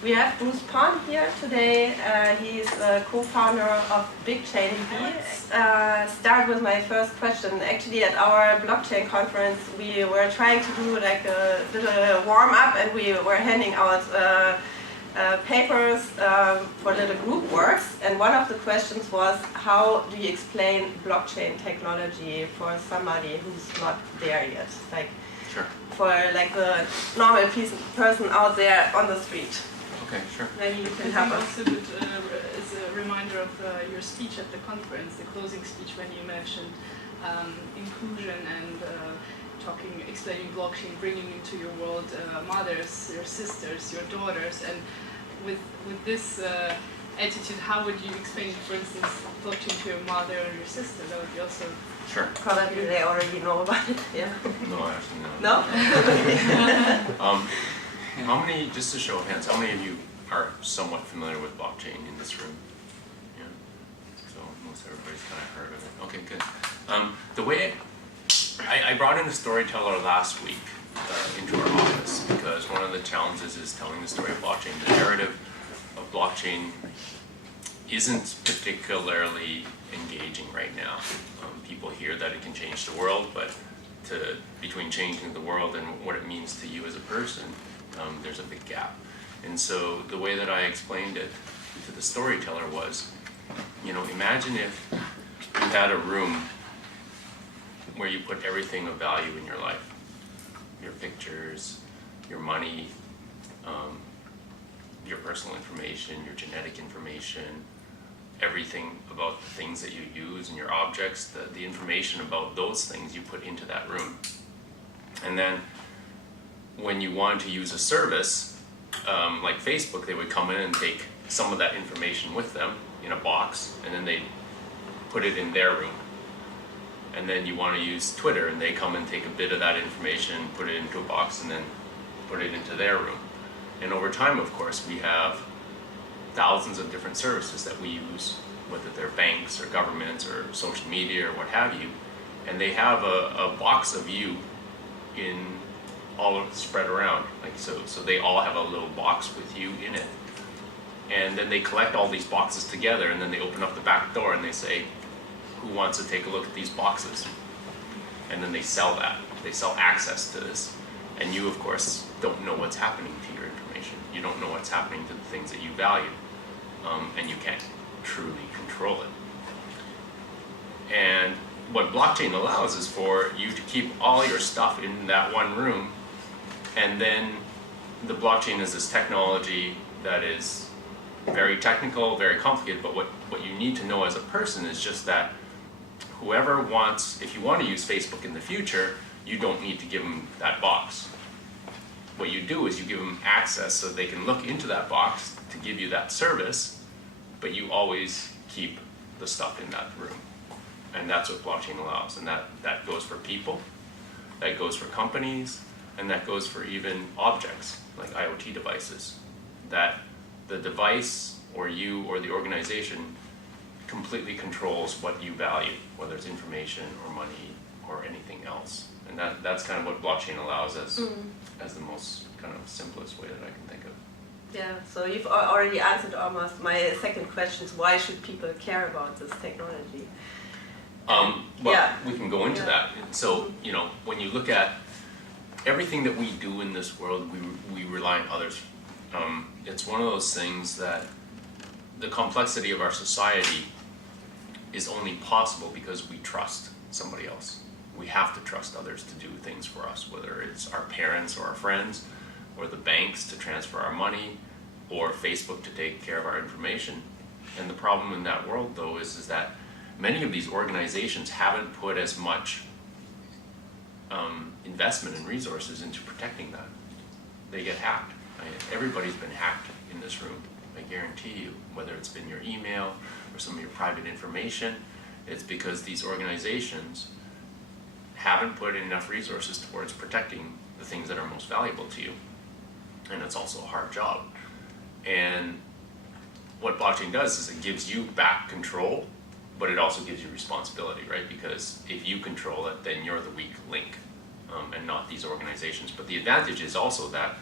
We have Bruce Pon here today. He's a co-founder of BigchainDB. Start with my first question. Actually, at our blockchain conference, we were trying to do like a little warm-up, and we were handing out papers for little group works. And one of the questions was, how do you explain blockchain technology for somebody who's not there yet? Like, sure. For like the normal person out there on the street. Okay, sure. Maybe you can help us. Also good, as a reminder of your speech at the conference, the closing speech, when you mentioned inclusion and explaining blockchain, bringing into your world mothers, your sisters, your daughters, and with this attitude, how would you explain, for instance, blockchain to your mother or your sister? That would be also. Sure. Probably they already know about it. Yeah. No, actually, no. No? How many, just a show of hands, how many of you are somewhat familiar with blockchain in this room? Yeah. So most everybody's kind of heard of it. Okay, good. The way I brought in a storyteller last week into our office because one of the challenges is telling the story of blockchain. The narrative of blockchain isn't particularly engaging right now. People hear that it can change the world, but between changing the world and what it means to you as a person, there's a big gap. And so the way that I explained it to the storyteller was, imagine if you had a room where you put everything of value in your life. Your pictures, your money, your personal information, your genetic information, everything about the things that you use and your objects, the information about those things you put into that room. And then when you want to use a service, like Facebook, they would come in and take some of that information with them in a box, and then they put it in their room. And then you want to use Twitter, and they come and take a bit of that information, put it into a box, and then put it into their room. And over time, of course, we have thousands of different services that we use, whether they're banks or governments or social media or what have you, and they have a box of you in all spread around, so they all have a little box with you in it, and then they collect all these boxes together, and then they open up the back door and they say, who wants to take a look at these boxes? And then they sell that. They sell access to this, and you, of course, don't know what's happening to your information. You don't know what's happening to the things that you value, and you can't truly control it. And what blockchain allows is for you to keep all your stuff in that one room, and then the blockchain is this technology that is very technical, very complicated, but what you need to know as a person is just that whoever wants, if you want to use Facebook in the future, you don't need to give them that box. What you do is you give them access so they can look into that box to give you that service, but you always keep the stuff in that room. And that's what blockchain allows. And that goes for people, that goes for companies, and that goes for even objects like IoT devices. That the device or you or the organization completely controls what you value, whether it's information or money or anything else. And that's kind of what blockchain allows as the most kind of simplest way that I can think of. Yeah, so you've already answered almost my second question, why should people care about this technology? We can go into that. So, when you look at everything that we do in this world, we rely on others. It's one of those things that the complexity of our society is only possible because we trust somebody else. We have to trust others to do things for us, whether it's our parents or our friends, or the banks to transfer our money, or Facebook to take care of our information. And the problem in that world, though, is that many of these organizations haven't put as much investment and resources into protecting that. They get hacked. Everybody's been hacked in this room, I guarantee you, whether it's been your email or some of your private information. It's because these organizations haven't put enough resources towards protecting the things that are most valuable to you. And it's also a hard job. And what blockchain does is it gives you back control, but it also gives you responsibility, right? Because if you control it, then you're the weak link, and not these organizations. But the advantage is also that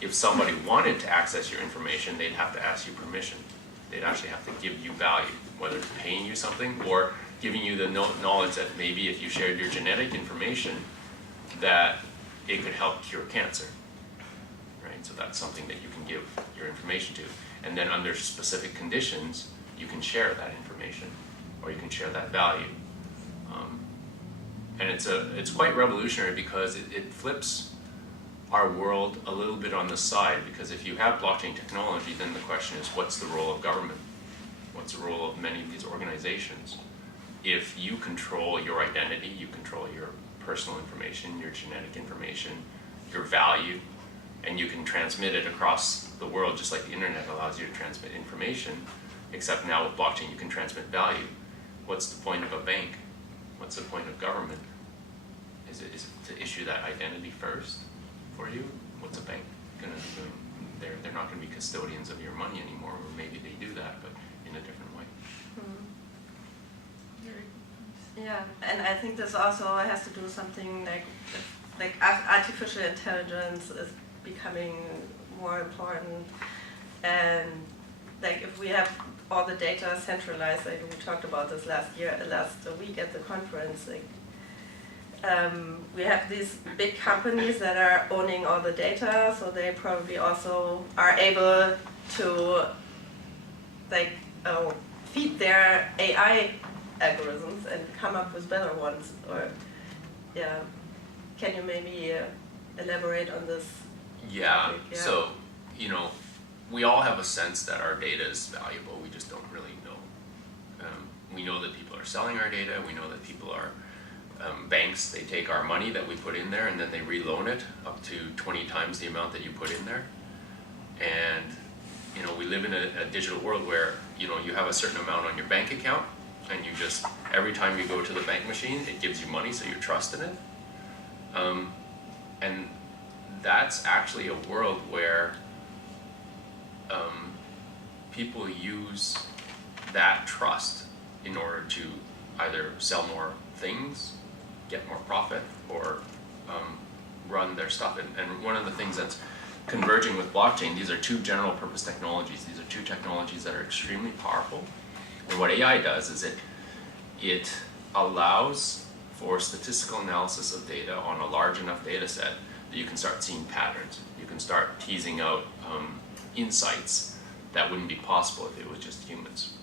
if somebody wanted to access your information, they'd have to ask you permission. They'd actually have to give you value, whether it's paying you something or giving you the knowledge that maybe if you shared your genetic information, that it could help cure cancer, right? So that's something that you can give your information to. And then under specific conditions, you can share that information or you can share that value. And it's quite revolutionary because it flips our world a little bit on the side, because if you have blockchain technology, then the question is, what's the role of government? What's the role of many of these organizations? If you control your identity, you control your personal information, your genetic information, your value, and you can transmit it across the world just like the internet allows you to transmit information, except now with blockchain you can transmit value. What's the point of a bank? What's the point of government? Is it to issue that identity first for you? What's a bank going to be doing? They're not going to be custodians of your money anymore, or maybe they do that, but in a different way. Yeah, and I think this also has to do something like artificial intelligence is becoming more important, and like if we have all the data centralized, like we talked about this last week at the conference, like we have these big companies that are owning all the data, so they probably also are able to like feed their AI algorithms and come up with better ones. Or yeah, can you maybe elaborate on this? Yeah. topic? Yeah. So we all have a sense that our data is valuable. We just don't really know. We know that people are selling our data. We know that people are banks. They take our money that we put in there and then they reloan it up to 20 times the amount that you put in there. And we live in a digital world where you have a certain amount on your bank account, and you just every time you go to the bank machine, it gives you money, so you trust in it. And that's actually a world where people use that trust in order to either sell more things, get more profit, or run their stuff. And one of the things that's converging with blockchain, these are two general purpose technologies. These are two technologies that are extremely powerful. And what AI does is it allows for statistical analysis of data on a large enough data set that you can start seeing patterns. You can start teasing out insights that wouldn't be possible if it was just humans.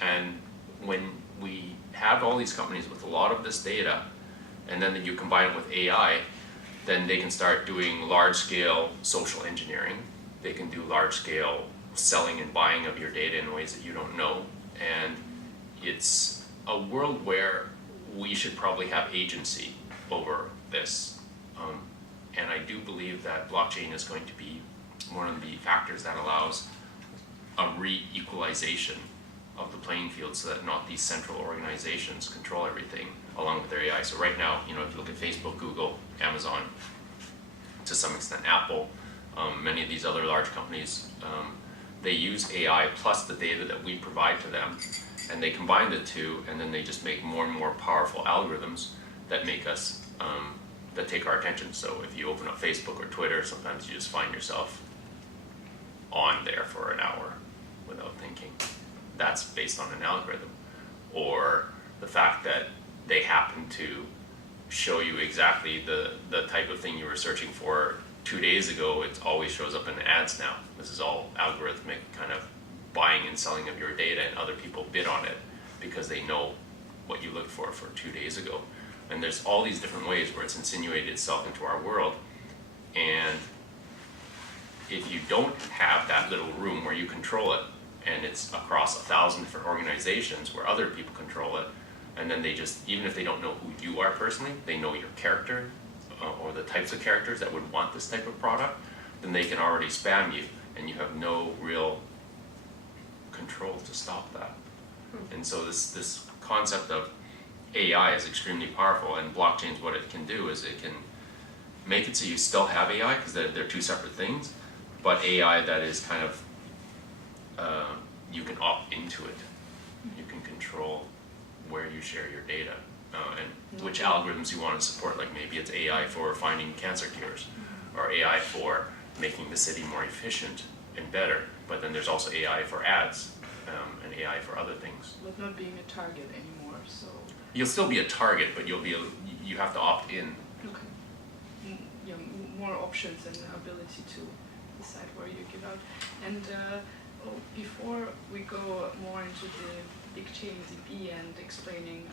And when we have all these companies with a lot of this data, and then you combine it with AI, then they can start doing large-scale social engineering. They can do large-scale selling and buying of your data in ways that you don't know. And it's a world where we should probably have agency over this. And I do believe that blockchain is going to be one of the factors that allows a re-equalization of the playing field, so that not these central organizations control everything along with their AI. So right now, if you look at Facebook, Google, Amazon, to some extent Apple, many of these other large companies, they use AI plus the data that we provide to them, and they combine the two, and then they just make more and more powerful algorithms that make us, that take our attention. So if you open up Facebook or Twitter, sometimes you just find yourself on there for an hour without thinking. That's based on an algorithm. Or the fact that they happen to show you exactly the type of thing you were searching for 2 days ago. It always shows up in the ads now. This is all algorithmic kind of buying and selling of your data, and other people bid on it because they know what you looked for 2 days ago. And there's all these different ways where it's insinuated itself into our world. And if you don't have that little room where you control it, and it's across 1,000 different organizations where other people control it, and then they just, even if they don't know who you are personally, they know your character or the types of characters that would want this type of product, then they can already spam you, and you have no real control to stop that. And so this concept of AI is extremely powerful, and blockchains, what it can do is it can make it so you still have AI, because they're two separate things, but AI that is kind of, you can opt into it. You can control where you share your data and which algorithms you want to support. Like maybe it's AI for finding cancer cures, or AI for making the city more efficient and better. But then there's also AI for ads and AI for other things. But not being a target anymore, so... You'll still be a target, but you have to opt in. Okay. Yeah, more options and ability to decide where you give out. And before we go more into the BigchainDB and explaining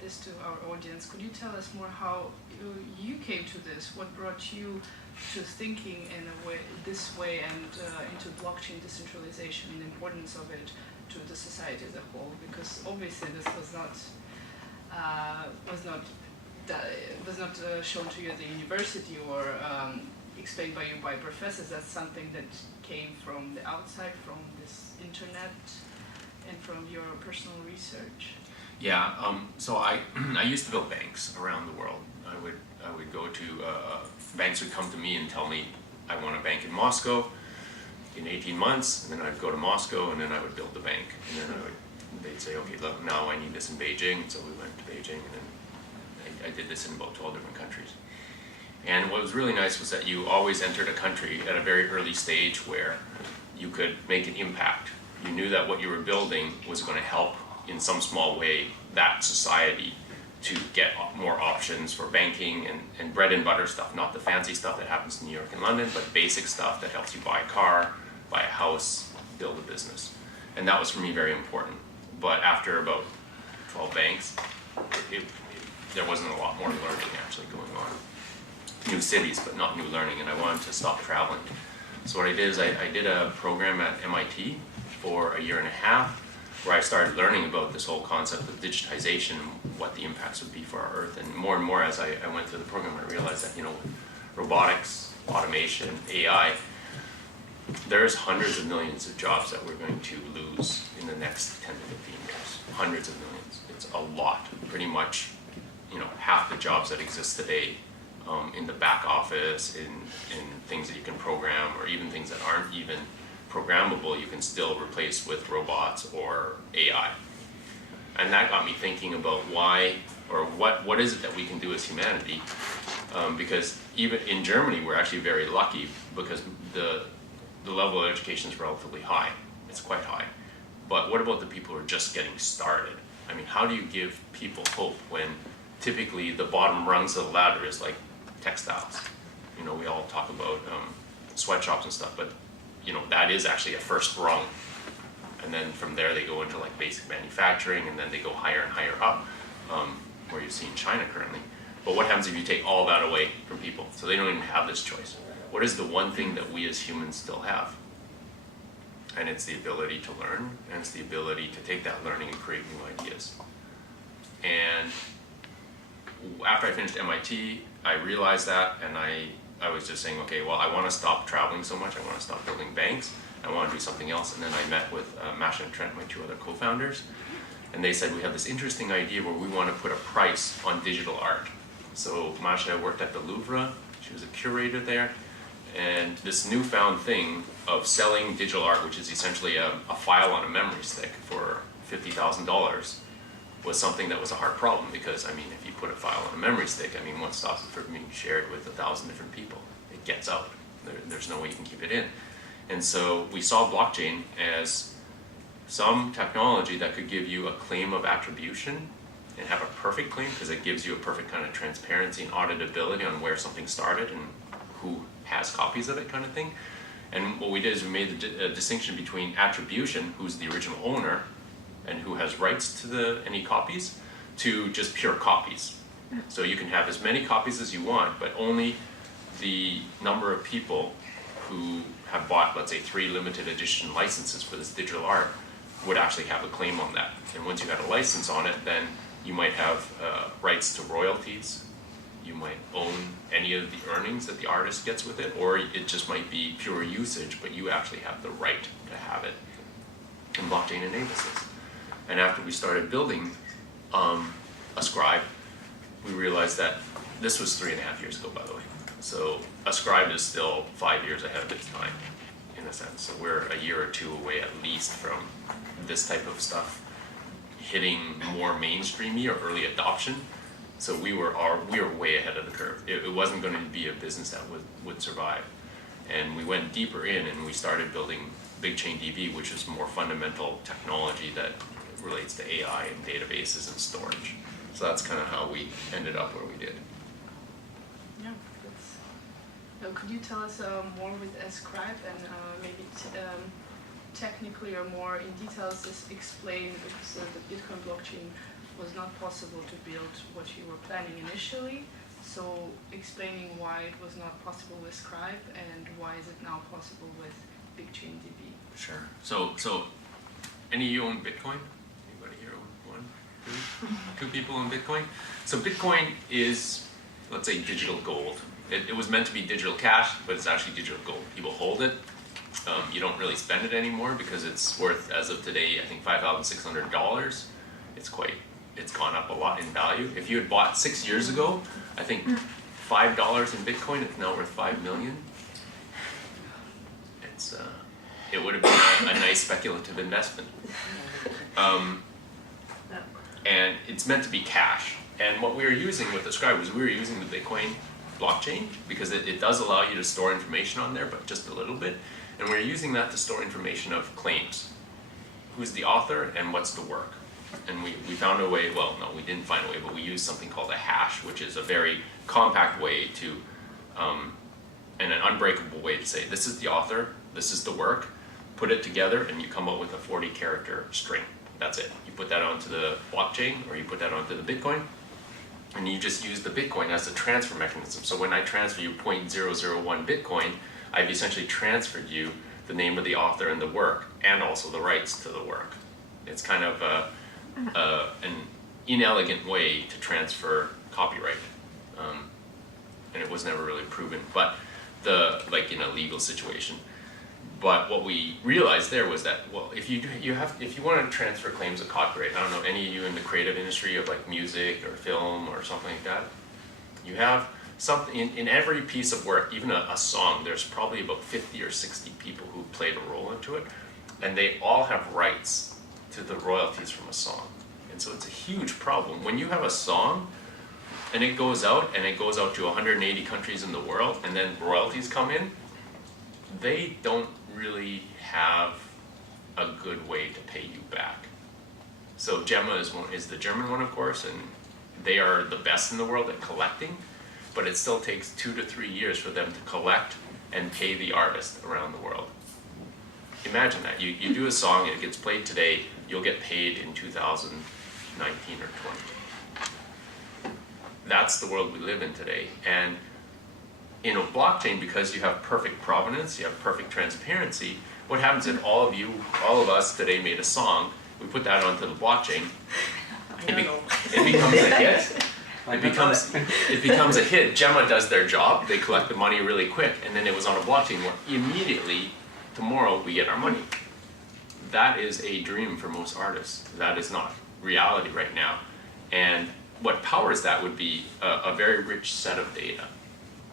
this to our audience, could you tell us more how you came to this? What brought you to thinking in a way, this way, and into blockchain decentralization and the importance of it to the society as a whole? Because obviously this was not shown to you at the university or explained by you by professors. That's something that came from the outside, from this internet, and from your personal research. Yeah, so I used to build banks around the world. I would go to, banks would come to me and tell me, I want a bank in Moscow in 18 months, and then I'd go to Moscow and then I would build the bank. And then they'd say, okay, look, now I need this in Beijing. So we went to Beijing, and then I did this in about 12 different countries. And what was really nice was that you always entered a country at a very early stage where you could make an impact. You knew that what you were building was going to help in some small way that society to get more options for banking and bread and butter stuff, not the fancy stuff that happens in New York and London, but basic stuff that helps you buy a car, buy a house, build a business. And that was for me very important. But after about 12 banks, there wasn't a lot more learning actually going on. New cities, but not new learning, and I wanted to stop traveling. So what I did is I did a program at MIT for a year and a half, where I started learning about this whole concept of digitization, what the impacts would be for our Earth. And more as I went through the program, I realized that, robotics, automation, AI, there's hundreds of millions of jobs that we're going to lose in the next 10 to 15 years. Hundreds of millions. It's a lot. Pretty much, half the jobs that exist today in the back office, in things that you can program, or even things that aren't even programmable, you can still replace with robots or AI. And that got me thinking about why, or what is it that we can do as humanity? Because even in Germany, we're actually very lucky because the level of education is relatively high. It's quite high. But what about the people who are just getting started? I mean, how do you give people hope when typically the bottom rungs of the ladder is like textiles? We all talk about sweatshops and stuff, but that is actually a first rung. And then from there they go into like basic manufacturing, and then they go higher and higher up, where you see in China currently. But what happens if you take all that away from people? So they don't even have this choice. What is the one thing that we as humans still have? And it's the ability to learn, and it's the ability to take that learning and create new ideas. And after I finished MIT, I realized that, and I was just saying, okay, well, I want to stop traveling so much. I want to stop building banks. I want to do something else. And then I met with Masha and Trent, my two other co-founders, and they said, we have this interesting idea where we want to put a price on digital art. So Masha worked at the Louvre. She was a curator there. And this newfound thing of selling digital art, which is essentially a file on a memory stick for $50,000, was something that was a hard problem, because if you put a file on a memory stick, what stops it from being shared with 1,000 different people? It gets out. There's no way you can keep it in. And so we saw blockchain as some technology that could give you a claim of attribution and have a perfect claim, because it gives you a perfect kind of transparency and auditability on where something started and who has copies of it, kind of thing. And what we did is we made the distinction between attribution, who's the original owner and who has rights to any copies, to just pure copies. So you can have as many copies as you want, but only the number of people who have bought, let's say, 3 limited edition licenses for this digital art would actually have a claim on that. And once you had a license on it, then you might have rights to royalties. You might own any of the earnings that the artist gets with it, or it just might be pure usage, but you actually have the right to have it. And blockchain enables this. And after we started building Ascribe, we realized that this was 3.5 years ago, by the way. So Ascribe is still 5 years ahead of its time, in a sense. So we're a year or two away at least from this type of stuff hitting more mainstreamy or early adoption. So we were way ahead of the curve. It wasn't going to be a business that would survive. And we went deeper in and we started building BigchainDB, which is more fundamental technology that relates to AI and databases and storage. So that's kind of how we ended up where we did. Yeah, that's, could you tell us more with Scribe and maybe technically or more in details just explain, because the Bitcoin blockchain was not possible to build what you were planning initially. So explaining why it was not possible with Scribe and why is it now possible with BigchainDB. Sure. So any of you own Bitcoin? Anybody here own one? Two people own Bitcoin? So Bitcoin is, let's say, digital gold. It was meant to be digital cash, but it's actually digital gold. People hold it. You don't really spend it anymore because it's worth, as of today, I think $5,600. It's gone up a lot in value. If you had bought 6 years ago, I think $5 in Bitcoin, it's now worth 5 million. It would have been a nice speculative investment. And it's meant to be cash. And what we were using with the Scribe was we were using the Bitcoin blockchain because it does allow you to store information on there, but just a little bit. And we're using that to store information of claims. Who's the author and what's the work? And we found a way, well, no, we didn't find a way, but we used something called a hash, which is a very compact way to, and an unbreakable way to say, this is the author, this is the work, put it together, and you come up with a 40-character string. That's it. You put that onto the blockchain, or you put that onto the Bitcoin, and you just use the Bitcoin as a transfer mechanism. So when I transfer you 0.001 Bitcoin, I've essentially transferred you the name of the author and the work, and also the rights to the work. It's kind of an inelegant way to transfer copyright, and it was never really proven, but like in a legal situation. But what we realized there was that, well, if you want to transfer claims of copyright, I don't know, any of you in the creative industry of like music or film or something like that, you have something in every piece of work, even a song, there's probably about 50 or 60 people who played a role into it, and they all have rights to the royalties from a song. And so it's a huge problem. When you have a song and it goes out to 180 countries in the world, and then royalties come in, they don't really have a good way to pay you back. So Gemma is the German one, of course, and they are the best in the world at collecting, but it still takes 2 to 3 years for them to collect and pay the artist around the world. Imagine that. You do a song and it gets played today, you'll get paid in 2019 or 20. That's the world we live in today. And in a blockchain, because you have perfect provenance, you have perfect transparency, what happens if all of us today made a song, we put that onto the blockchain, it becomes a hit. It becomes a hit. Gemma does their job, they collect the money really quick, and then it was on a blockchain where immediately, tomorrow, we get our money. That is a dream for most artists. That is not reality right now. And what powers that would be a very rich set of data.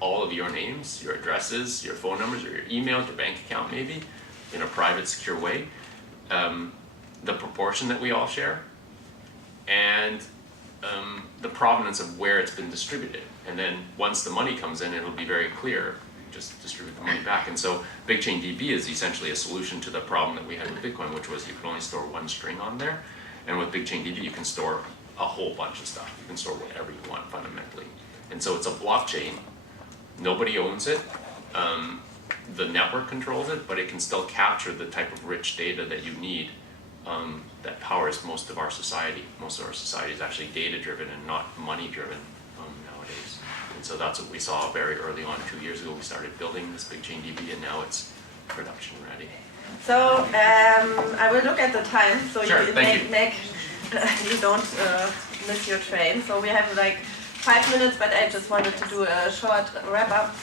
All of your names, your addresses, your phone numbers, or your email, your bank account maybe, in a private, secure way. The proportion that we all share, and the provenance of where it's been distributed. And then once the money comes in, it'll be very clear, just distribute the money back. And so BigchainDB is essentially a solution to the problem that we had with Bitcoin, which was you could only store one string on there. And with BigchainDB, you can store a whole bunch of stuff. You can store whatever you want fundamentally. And so it's a blockchain. Nobody owns it. The network controls it, but it can still capture the type of rich data that you need that powers most of our society. Most of our society is actually data-driven and not money-driven nowadays. And so that's what we saw very early on. 2 years ago, we started building this BigchainDB, and now it's production ready. So I will look at the time, so sure, you don't miss your train. So we have like 5 minutes, but I just wanted to do a short wrap-up.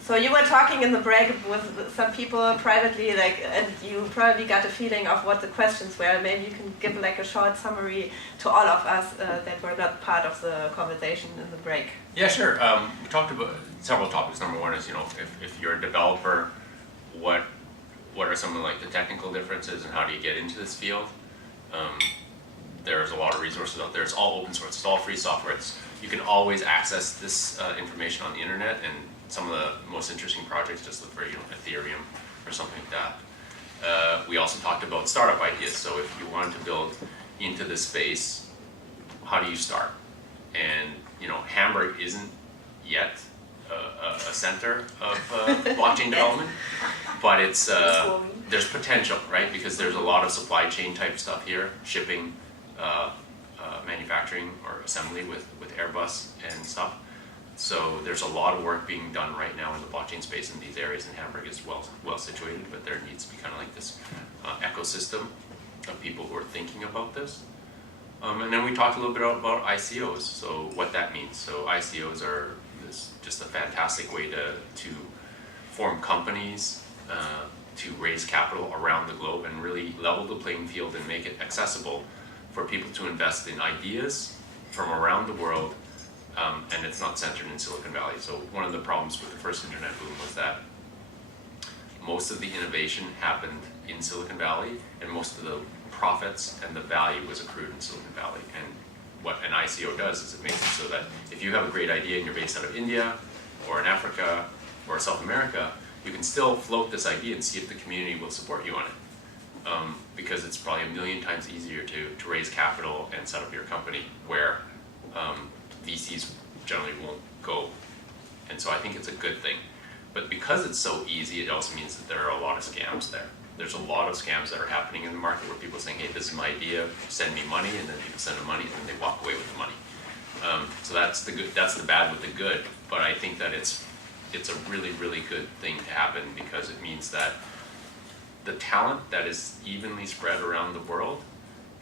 So you were talking in the break with some people privately, and you probably got a feeling of what the questions were. Maybe you can give like a short summary to all of us that were not part of the conversation in the break. Yeah, sure. We talked about several topics. Number one is, if you're a developer, what are some of like the technical differences and how do you get into this field? There's a lot of resources out there. It's all open source. It's all free software. You can always access this information on the internet, and some of the most interesting projects just look for, Ethereum or something like that. We also talked about startup ideas. So if you wanted to build into this space, how do you start? And Hamburg isn't yet a center of blockchain development, but it's there's potential, right? Because there's a lot of supply chain type stuff here, shipping, manufacturing or assembly with Airbus and stuff. So there's a lot of work being done right now in the blockchain space in these areas, and Hamburg is well situated, but there needs to be kind of like this ecosystem of people who are thinking about this. And then we talked a little bit about ICOs, so what that means. So ICOs are just a fantastic way to form companies, to raise capital around the globe and really level the playing field and make it accessible for people to invest in ideas from around the world, and it's not centered in Silicon Valley. So one of the problems with the first internet boom was that most of the innovation happened in Silicon Valley, and most of the profits and the value was accrued in Silicon Valley. And what an ICO does is it makes it so that if you have a great idea and you're based out of India or in Africa or South America, you can still float this idea and see if the community will support you on it. Because it's probably 1,000,000 times easier to raise capital and set up your company where VCs generally won't go. And so I think it's a good thing. But because it's so easy, it also means that there are a lot of scams there. There's a lot of scams that are happening in the market where people are saying, hey, this is my idea, send me money, and then people send them money and then they walk away with the money. So that's the good, that's the bad with the good. But I think that it's a really, really good thing to happen because it means that the talent that is evenly spread around the world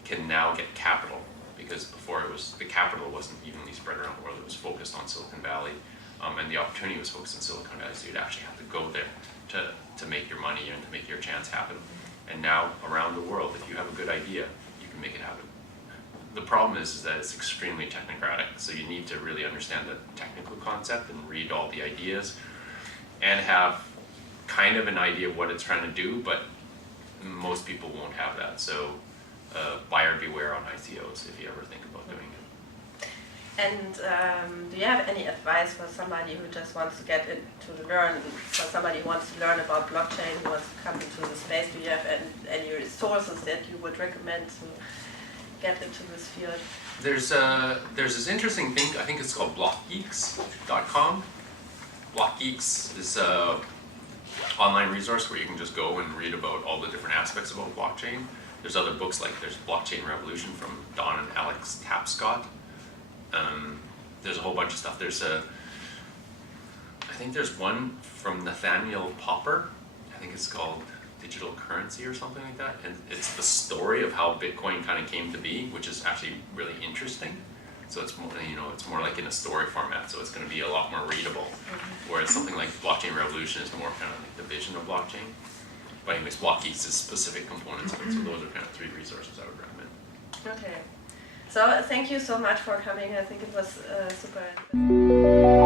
can now get capital, because before the capital wasn't evenly spread around the world, it was focused on Silicon Valley, and the opportunity was focused on Silicon Valley, so you'd actually have to go there to make your money and to make your chance happen. And now around the world, if you have a good idea, you can make it happen. The problem is that it's extremely technocratic, so you need to really understand the technical concept and read all the ideas and have kind of an idea of what it's trying to do, but most people won't have that. So buyer beware on ICOs if you ever think about doing it. And do you have any advice for somebody who just wants to get into for somebody who wants to learn about blockchain, who wants to come into the space? Do you have any resources that you would recommend to get into this field? There's this interesting thing, I think it's called blockgeeks.com. Blockgeeks is an online resource where you can just go and read about all the different aspects about blockchain. There's other books like there's Blockchain Revolution from Don and Alex Tapscott. There's a whole bunch of stuff. I think there's one from Nathaniel Popper. I think it's called Digital Currency or something like that. And it's the story of how Bitcoin kind of came to be, which is actually really interesting. So it's more, it's more like in a story format, so it's going to be a lot more readable. Whereas something like Blockchain Revolution is more kind of like the vision of blockchain. But anyways, Blockgeeks is specific components of it, so those are kind of 3 resources I would recommend. Okay. So thank you so much for coming. I think it was super.